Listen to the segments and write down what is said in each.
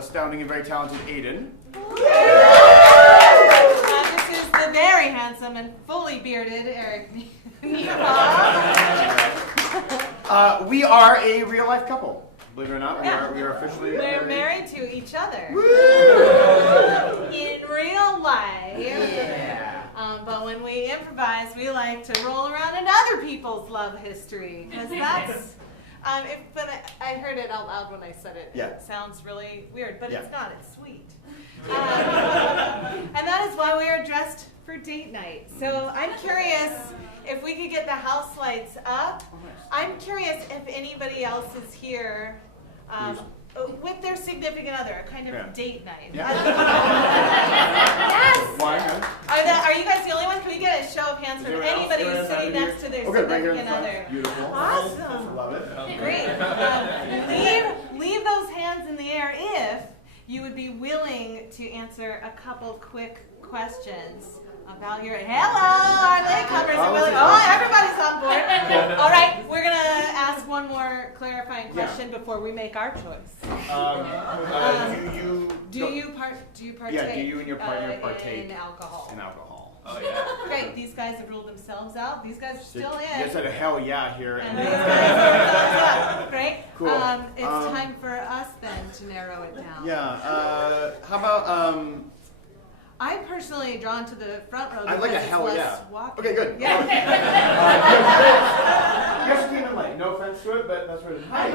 astounding and very talented Aiden. This is the very handsome and fully bearded Eric. We are a real life couple. Believe it or not, we are officially We're married to each other. In real life. Yeah. But when we improvise, we like to roll around in other people's love history. Because that's, I heard it out loud when I said it. Yeah. It sounds really weird, but Yeah. it's not. It's sweet. And that is why we are dressed for date night. So I'm curious if we could get the house lights up. I'm curious if anybody else is here with their significant other, a kind of date night. Yeah. Yes! Why not? Are you guys the only one? Can we get a show of hands from anybody who's sitting next to their significant other? Beautiful. Awesome. Love it. Great. Leave those hands in the air if you would be willing to answer a couple quick questions about your. Hello, our latecomers are willing. Oh, everybody's on board. All right, we're gonna ask one more clarifying question before we make our choice. Do you partake? Yeah. Do you and your partner partake in alcohol? In alcohol. Oh yeah. Great. These guys have ruled themselves out. These guys are still in. You said a hell yeah here. And these guys are thumbs up. Great. Cool. It's time for us then to narrow it down. Yeah. How about I'm personally drawn to the front row. I'd like a because it's hell less yeah. walking. Okay, good. Yeah. You guys came in late. No offense to it, but that's what it is. Hi.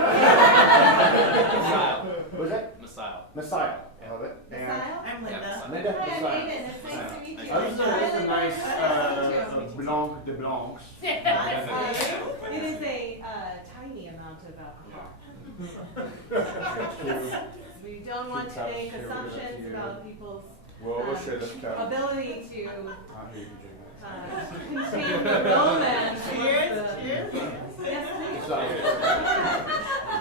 Messiah. What was that? Messiah. I love it. And Messiah? I'm Linda. Linda. Hi, I'm Messiah. Aiden. It's nice to meet you. This is a nice blanc de blancs. It is a tiny amount of alcohol. We don't want to make assumptions about people's We'll share this cup. ability to I'll hear you drink contain the romance. Cheers. Cheers. Yes, please. this.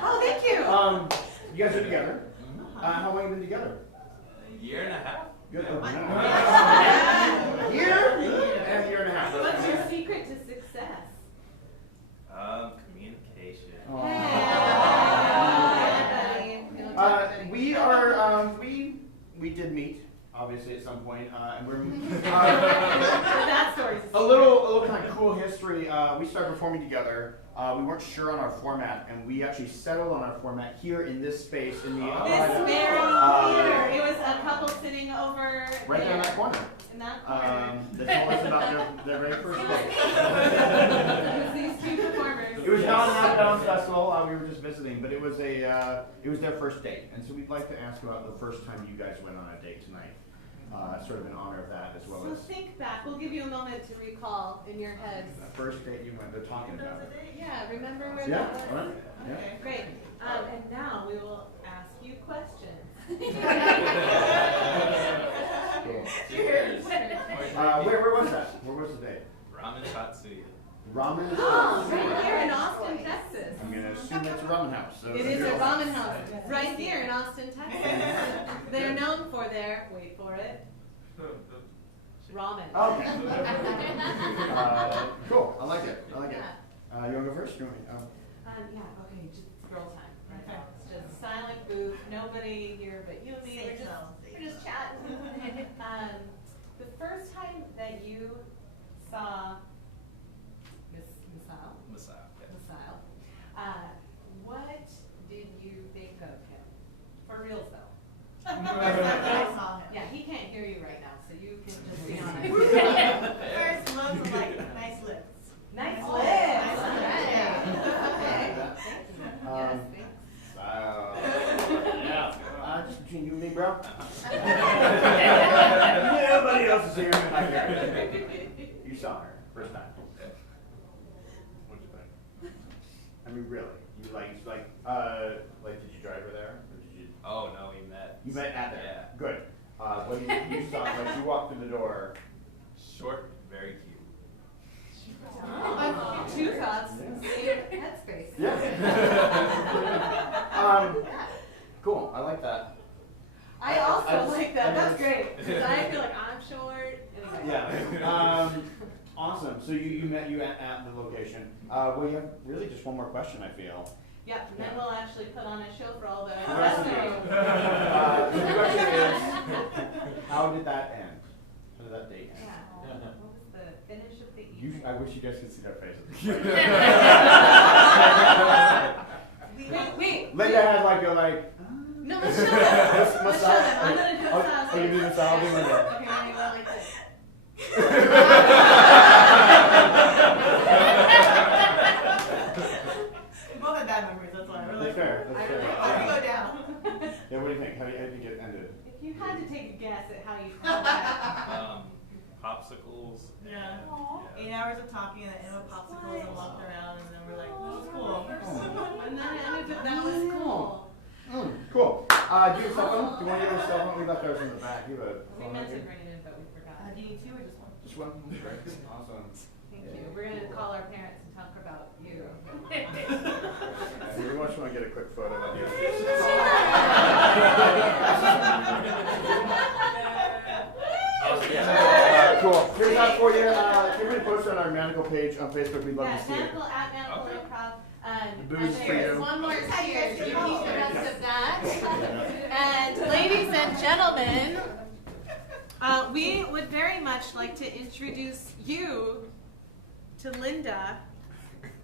Oh, thank you. You guys are together. How long have you been together? A year and a half. Good. Yeah. A year and a year and a half. What's your secret to success? Communication. We did meet, obviously, at some point, and we're That story's a little kind of cool history. We started performing together. We weren't sure on our format, and we actually settled on our format here in this space in the This very theater. It was a couple sitting over right there. down that corner. In that corner. They told us about their very first date. It was these two performers. It was not an outbound festival. We were just visiting, but it was their first date, and so we'd like to ask about the first time you guys went on a date tonight. Sort of in honor of that, as well So as think back. We'll give you a moment to recall in your heads. the first date you went. They're talking about it. Yeah, remember where Yeah. that was? All right. Yeah. Great. And now we will ask you questions. Cool. Cheers. Where was that? Where was the date? Ramen Tatsuya. Ramen. Oh, right here in Austin, Texas. I'm gonna assume it's a ramen house. So It is a ramen house right here in Austin, Texas. They're known for their, wait for it, ramen. Okay. Cool. I like it. You want to go first? You want me? Yeah, okay, just girl time. Right now. It's just silent booth, nobody here but you and me. We're just chatting. The first time that you saw Messiah. Messiah, what did you think of him? For real though. I saw him. Yeah, he can't hear you right now, so you can just be honest. First, loads of nice lips. Nice Oh, lips. nice All lips. right. Okay. Thank you. Yes, thanks. Yeah. Just between you and me, bro. Nobody else is here. I hear it. You saw her first time. What'd you think? I mean, really? You did you drive her there, or did you? Oh no, we met. You met at there. Yeah. Good. What did you saw? Like you walked through the door. Short, very cute. Two thoughts, same headspace. Yeah. Cool. I like that. I also like that. That's great. Because I feel like I'm short. Anyway. Yeah. Awesome. So you met at the location. Well, you have really just one more question, I feel. Yep, and then we'll actually put on a show for all the The rest of you. question is, how did that end? How did that date end? Yeah. What was the finish of the evening? I wish you guys could see their faces. Wait. Linda had like a No, let's show them. Let's show them. massage. I'm gonna do a massage. Oh, you do this? I'll do Linda. Okay, ready? Well, like this. We both had bad memories, that's why. We're That's like, fair. That's fair. how did we go down? Yeah, what do you think? How do you get it ended? If you had to take a guess at how you felt that. Popsicles. Yeah. Aw. 8 hours of talking and then Emma popsicles and walked around and then we're like, that was cool. And then it ended with that was cool. Cool. Do you have a cell phone? Do you want to get a cell phone? We left ours in the back. You have a We phone meant right to here? bring it in, but we forgot. Do you need two or just one? Just one. Great. Awesome. Thank you. We're gonna call our parents and talk about you. We just want to get a quick photo of you. Cool. Here's that for you. If you're post on our Manacle page on Facebook, we'd love Yeah, to see it. Manacle at Manacle Okay. Improv. The booze And for there's you. one more tier to repeat the rest of that. And ladies and gentlemen, we would very much like to introduce you to Linda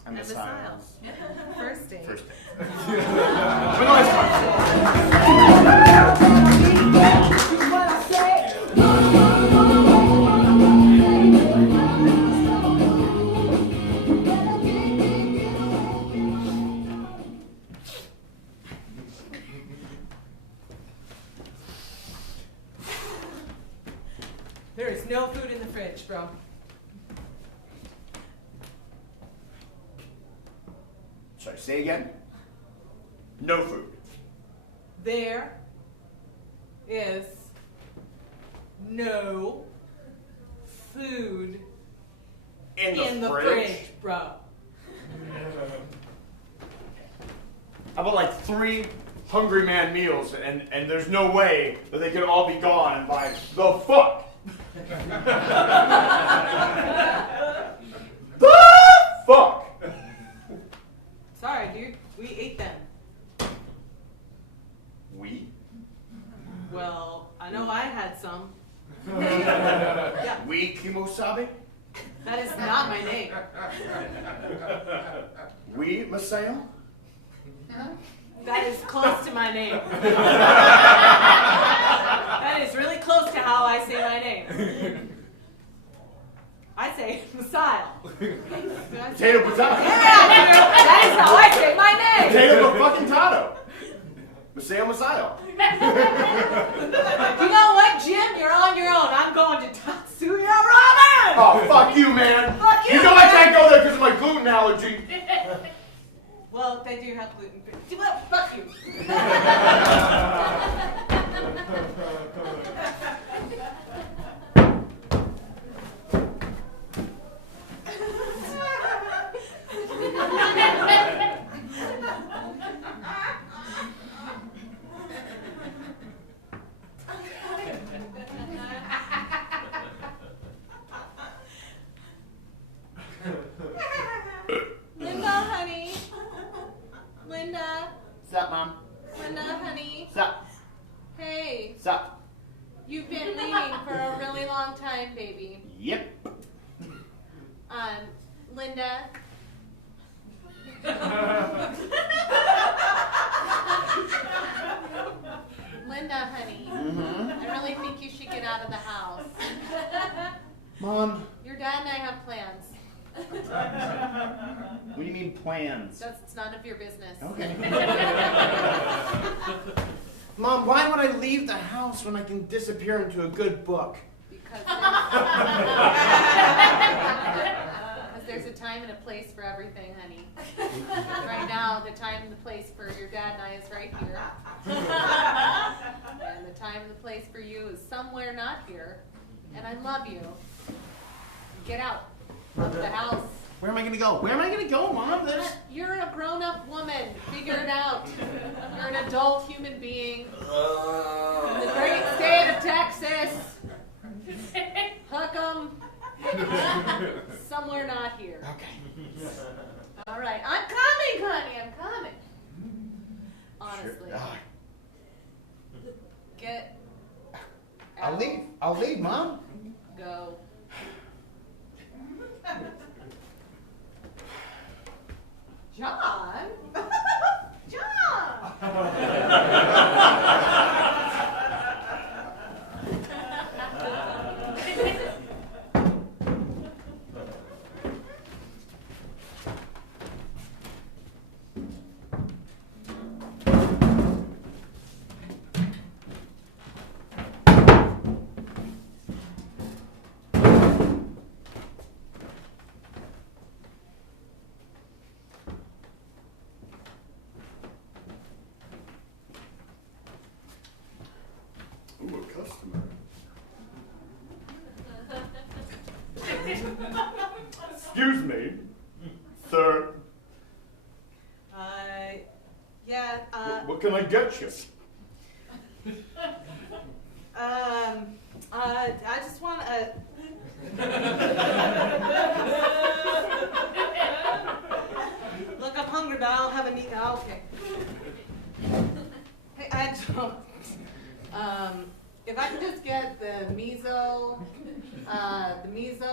And the Silence. silence. First date. First date. But no, it's fun. There is no food in the fridge, bro. Sorry, say again. No food. There is no food In the fridge, fridge? bro. How about like 3 Hungry Man meals, and there's no way that they could all be gone by the fuck? The fuck? Sorry, dude. We ate them. We? Well, I know I had some. Yeah, We Kimosabe? that is not my name. We Masayo? That is close to my name. That is really close to how I say my name. I say Messiah. Potato potato. Yeah, dude, that is how I say my name. Potato fucking tato. Masayo Masayo. You know what, Jim? You're on your own. I'm going to Tatsuya Ramen. Oh, fuck you, man. Fuck you, You know I can't go there because of my gluten allergy. Well, they do have gluten free. Well, fuck you. Linda, honey. Linda. Sup, Mom? Linda, honey. Sup? Hey, Sup? you've been waiting for a really long time, baby. Yep. Linda. Linda, honey. Mm-hmm. I really think you should get out of the house. Mom, Your dad and I have plans. what do you mean plans? That's none of your business. Okay. Mom, why would I leave the house when I can disappear into a good book? Because there's a time and a place for everything, honey. Right now, the time and the place for your dad and I is right here. And the time and the place for you is somewhere not here. And I love you. Get out of the house. Where am I gonna go? Where am I gonna go, Mom? There's... You're a grown-up woman. Figure it out. You're an adult human being. In the great state of Texas. Hook 'em. Somewhere not here. Okay. All right. I'm coming, honey. I'm coming. honestly. Ah, Get I'll out. leave. I'll leave, Mom. Go. John? John! Ooh, a customer. Excuse me, sir. Yeah, What can I get you? I just want a. Look, I'm hungry, but I don't have a meat. Oh, okay. Hey, I don't. If I could just get the miso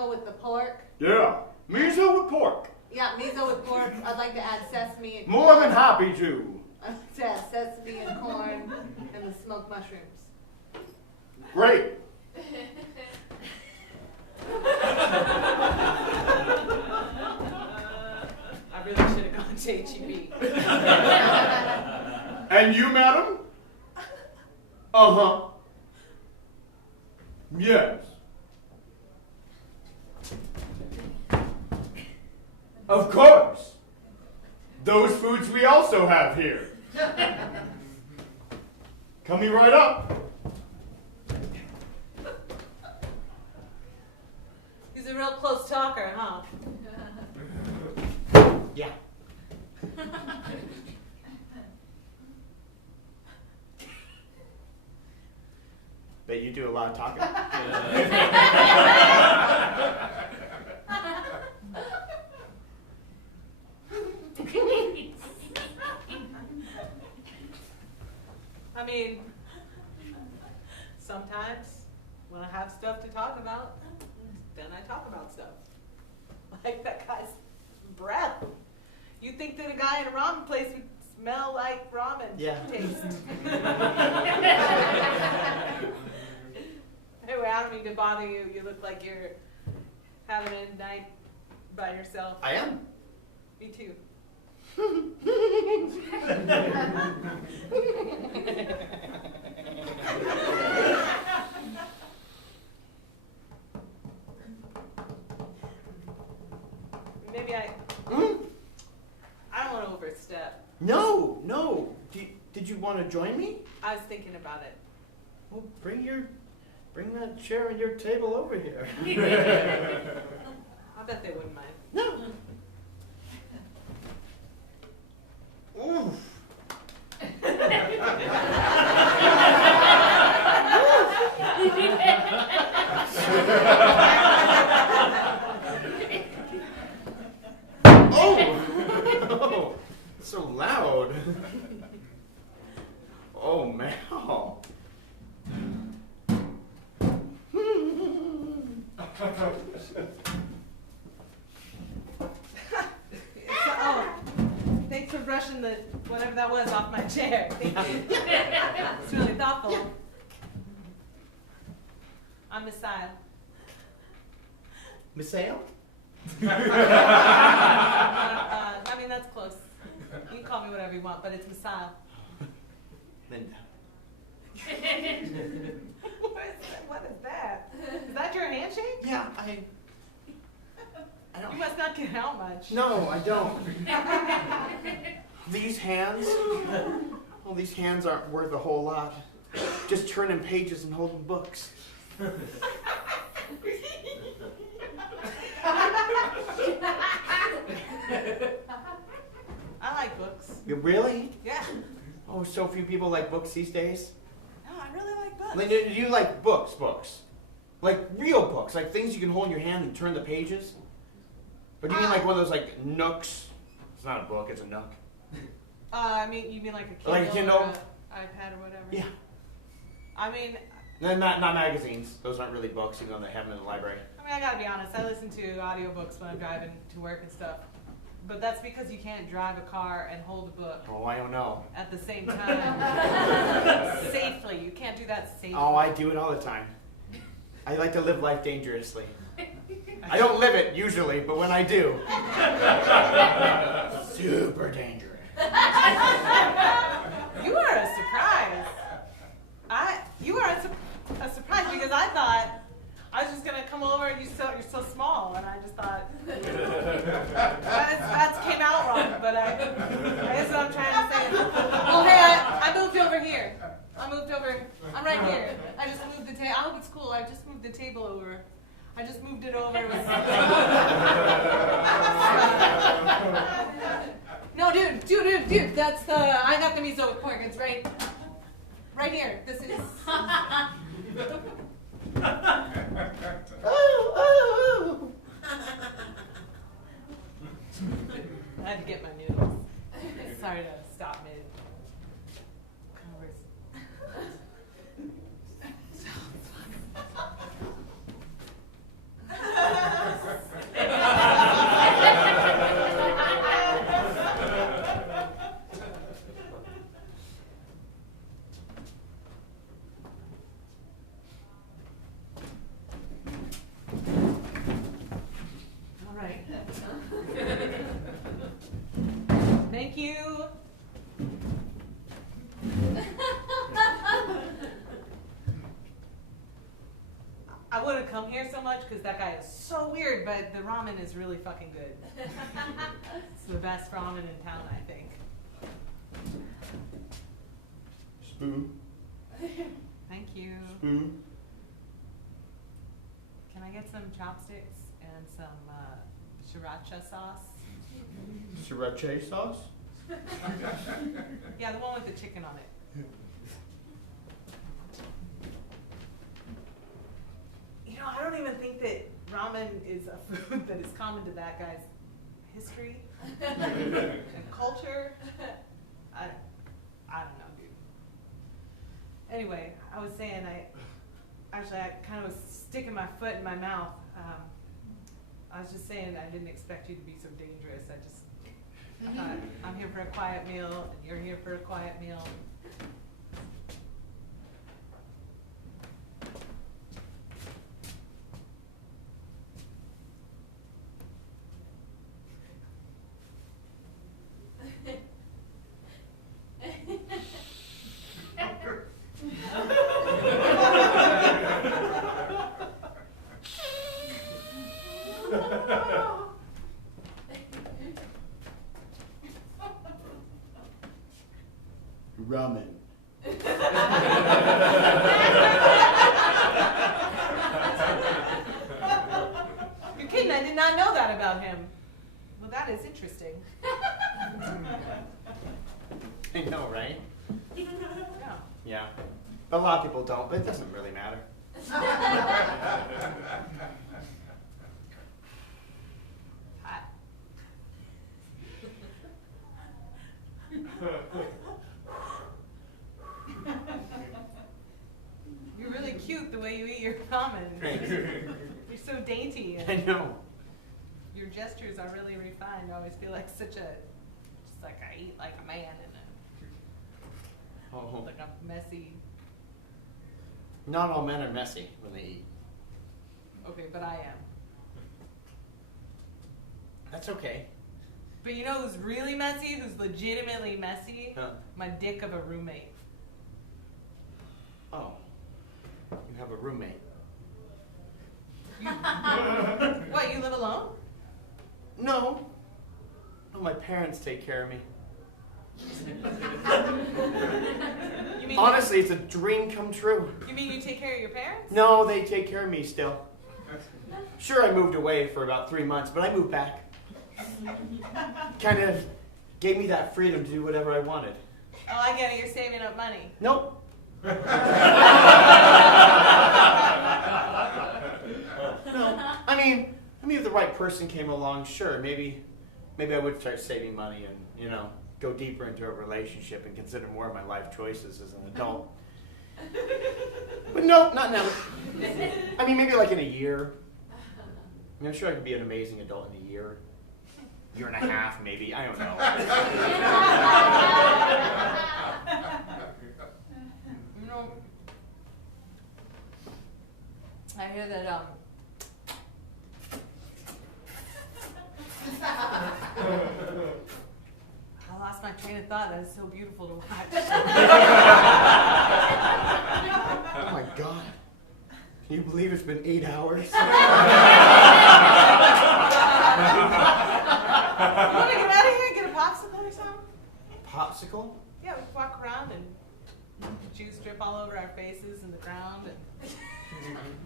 with the pork. Yeah, miso with pork. Yeah, miso with pork. I'd like to add sesame. And More than happy to. I'd like to add sesame and corn and the smoked mushrooms. Great. I really should have gone to H-E-B. And you, madam? Uh-huh. Yes. Of course. Those foods we also have here. Coming right up. He's a real close talker, huh? Yeah. Bet you do a lot of talking. I mean, sometimes when I have stuff to talk about, then I talk about stuff. Like that guy's breath. You'd think that a guy in a ramen place would smell like ramen taste. Anyway, I don't mean to bother you. You look like you're having a night by yourself. I am. Me too. Maybe I don't want to overstep. No. Did you want to join me? I was thinking about it. Well, bring that chair and your table over here. I bet they wouldn't mind. No. Oof. Oh, so loud. Oh, man. Oh, thanks for brushing the whatever that was off my chair. Thank you. It's really thoughtful. I'm Miss Sile. Miss Sale? I mean, that's close. You can call me whatever you want, but it's Miss Sile. Linda. What is that? Is that your handshake? Yeah, I don't. You must not get out much. No, I don't. These hands, well, these hands aren't worth a whole lot. Just turning pages and holding books. I like books. You really? Yeah. Oh, so few people like books these days. No, I really like books. Linda, do you like books? Like real books, like things you can hold in your hand and turn the pages? Or do you mean like one of those like nooks? It's not a book, it's a nook. I mean, you mean like a Kindle? Like a Kindle? Or a iPad or whatever? Yeah. I mean, No, not magazines. Those aren't really books, even though they have them in the library. I gotta be honest, I listen to audiobooks when I'm driving to work and stuff. But that's because you can't drive a car and hold a book Oh, I don't know. at the same time. Safely. You can't do that safely. Oh, I do it all the time. I like to live life dangerously. I don't live it usually, but when I do, super dangerous. You are a surprise. You are a surprise because I thought I was just gonna come over and you're so small, and I just thought that came out wrong. But I guess what I'm trying to say is, oh hey, I moved over here. I'm right here. I just moved the table. I hope it's cool. I just moved the table over. I just moved it over. No, dude. That's the. I got the miso with pork. It's right here. This is. Oh. I had to get my noodles. Sorry to stop mid. All right. Thank you. I wouldn't come here so much because that guy is so weird, but the ramen is really fucking good. It's the best ramen in town, I think. Spoon. Thank you. Spoon. Can I get some chopsticks and some sriracha sauce? Sriracha sauce? Yeah, the one with the chicken on it. You know, I don't even think that ramen is a food that is common to that guy's history and culture. I don't know, dude. Anyway, I was saying I kind of was sticking my foot in my mouth. I was just saying I didn't expect you to be so dangerous. I thought I'm here for a quiet meal, and you're here for a quiet meal. Ramen. You're kidding, I did not know that about him. Well, that is interesting. I know, right? Yeah. Yeah. But a lot of people don't, but it doesn't really matter. Hot. You're really cute the way you eat your ramen. You're so dainty. I And know. your gestures are really refined. I always feel like just like I eat like a man and Oh. like a messy. Not all men are messy when they eat. Okay, but I am. That's okay. But you know who's really messy? Who's legitimately messy? Huh. My dick of a roommate. Oh. You have a roommate. What, you live alone? No. No, my parents take care of me. You mean Honestly, it's a dream come true. You mean you take care of your parents? No, they take care of me still. Sure, I moved away for about 3 months, but I moved back. Kind of gave me that freedom to do whatever I wanted. Oh, I get it. You're saving up money. Nope. No. I mean, if the right person came along, sure, maybe I would start saving money and, go deeper into a relationship and consider more of my life choices as an adult. But no, not now. I mean, maybe like in a year. I mean, I'm sure I could be an amazing adult in a year. Year and a half, maybe. I don't know. You know, I hear that I lost my train of thought. That is so beautiful to watch. Oh my God. Can you believe it's been 8 hours? You want to get out of here and get a popsicle or something? Popsicle? Yeah, we can walk around and juice drip all over our faces and the ground and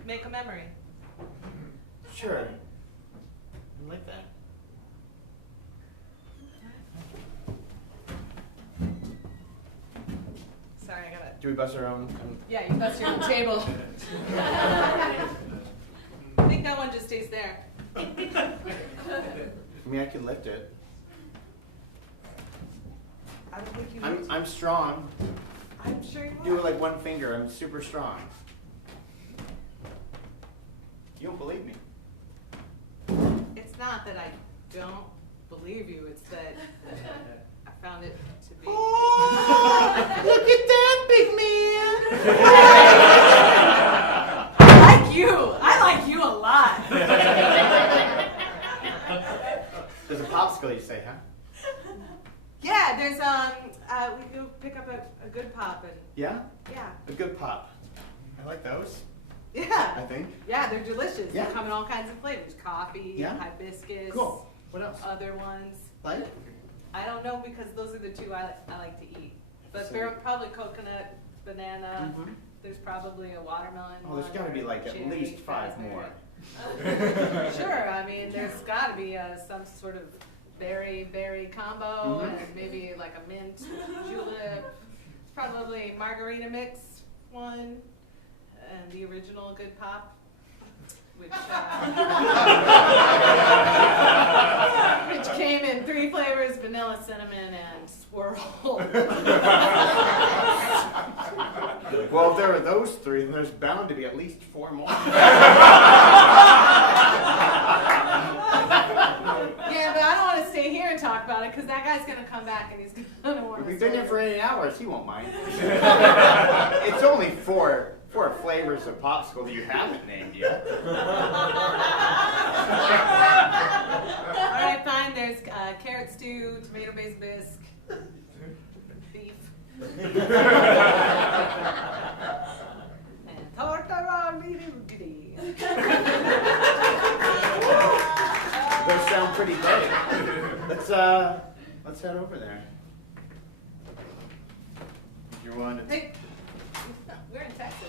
make a memory. Sure. I like that. Sorry, I gotta. Do we bust our own? Yeah, you bust your own table. I think that one just stays there. I mean, I can lift it. I don't think you need to. I'm strong. I'm sure you Do are. it like one finger. I'm super strong. You don't believe me? It's not that I don't believe you, it's that I found it to be. Oh, look at that, big man! I like you! I like you a lot! There's a popsicle, you say, huh? Yeah, there's we go pick up a good pop and Yeah? yeah. A good pop. I like those, I Yeah. think. Yeah, they're delicious. Yeah. They come in all kinds of flavors. Coffee, Yeah. hibiscus, Cool. What else? other ones. Like? I don't know because those are the two I like to eat. But So- there are probably coconut, banana. Mhm. There's probably a watermelon. Oh, there's one got to be or like at cherry, least 5 more. raspberry. Sure, I mean, there's got to be some sort of berry combo Mhm. and maybe like a mint julep. Probably margarita mix one and the original good pop, which which came in 3 flavors: vanilla, cinnamon, and swirl. Well, if there are those 3, then there's bound to be at least 4 more. Yeah, but I don't want to stay here and talk about it because that guy's going to come back and he's going to want to. We've been here for 8 hours. He won't mind. It's only 4 flavors of popsicle that you haven't named yet. All right, fine. There's carrot stew, tomato-based bisque, beef, and tortellini. Those sound pretty great. Let's head over there. You're willing to Hey, we're in Texas.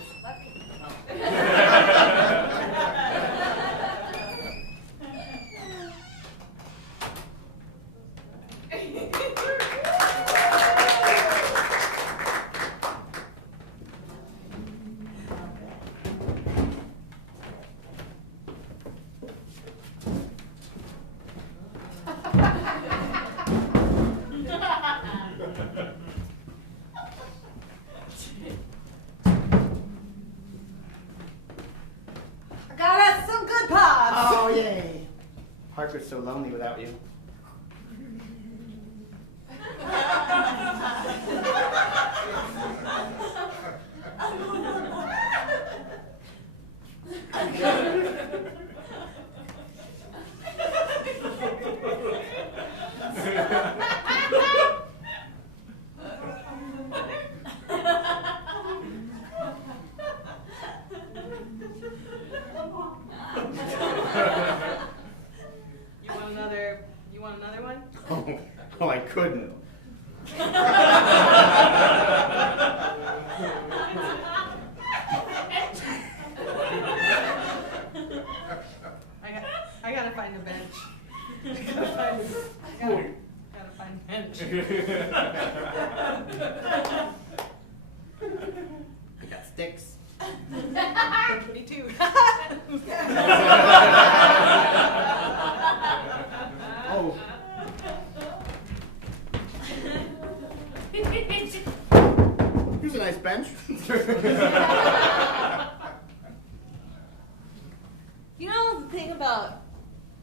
I got us some good pops. Oh, yay. Parker's so lonely without you. You want another one? Oh, I couldn't. I gotta find a bench. I gotta find a bench. I got sticks. Me too. Oh. bench? You know the thing about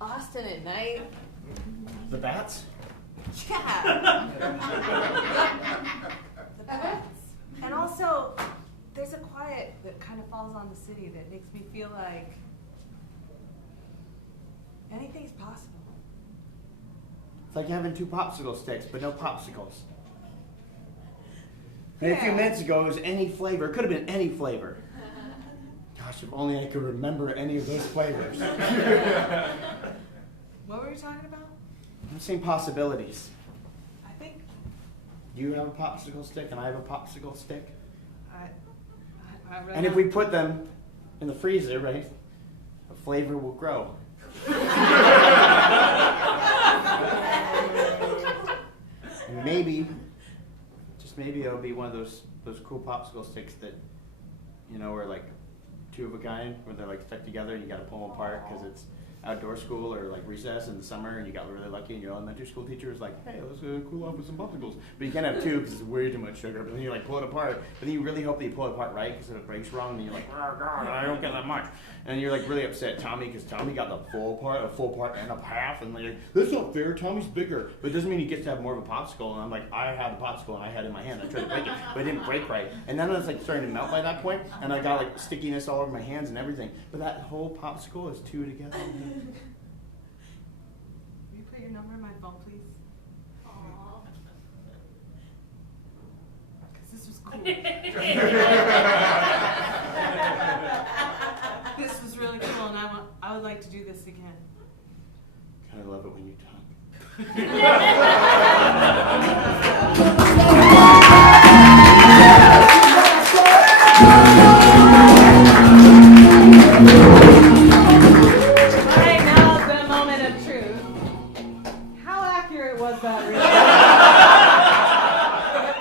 Austin at night? The bats? Yeah. The bats. And also, there's a quiet that kind of falls on the city that makes me feel like anything's possible. It's like having 2 popsicle sticks, but no popsicles. And a few Yeah. minutes ago, it was any flavor. It could have been any flavor. Gosh, if only I could remember any of those flavors. What were you talking about? I'm saying possibilities. I think You have a popsicle stick, and I have a popsicle stick. I really And if we put them in the freezer, right, the flavor will grow. And maybe, just maybe it'll be one of those cool popsicle sticks that, you know, are like 2 of a kind, where they're like stuck together and you gotta pull them apart because it's outdoor school or like recess in the summer and you got really lucky and your elementary school teacher was like, hey, let's cool off with some popsicles. But you can't have 2 because it's way too much sugar. But then you like pull it apart. But then you really hope that you pull it apart right because if it breaks wrong, then you're like, oh God, I don't get that much. And you're like really upset at Tommy because Tommy got the full part and a half. And like, that's not fair, Tommy's bigger. But it doesn't mean he gets to have more of a popsicle. And I'm like, I had the popsicle and I had it in my hand. I tried to break it, but it didn't break right. And then it's like starting to melt by that point, and I got like stickiness all over my hands and everything. But that whole popsicle is 2 together. Will you put your number in my phone, please? Aww. Because this was cool. This was really cool, and I would like to do this again. Kind of love it when you talk. All right, now the moment of truth. How accurate was that, really?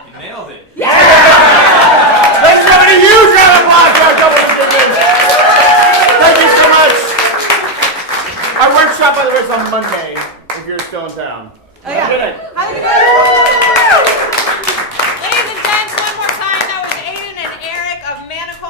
You nailed it. Let's go to you, Trevor Block, for a couple of fingers. Thank you so much. Our workshop, by the way, is on Monday, if you're still in town. Oh, yeah. Good night. Have a good night.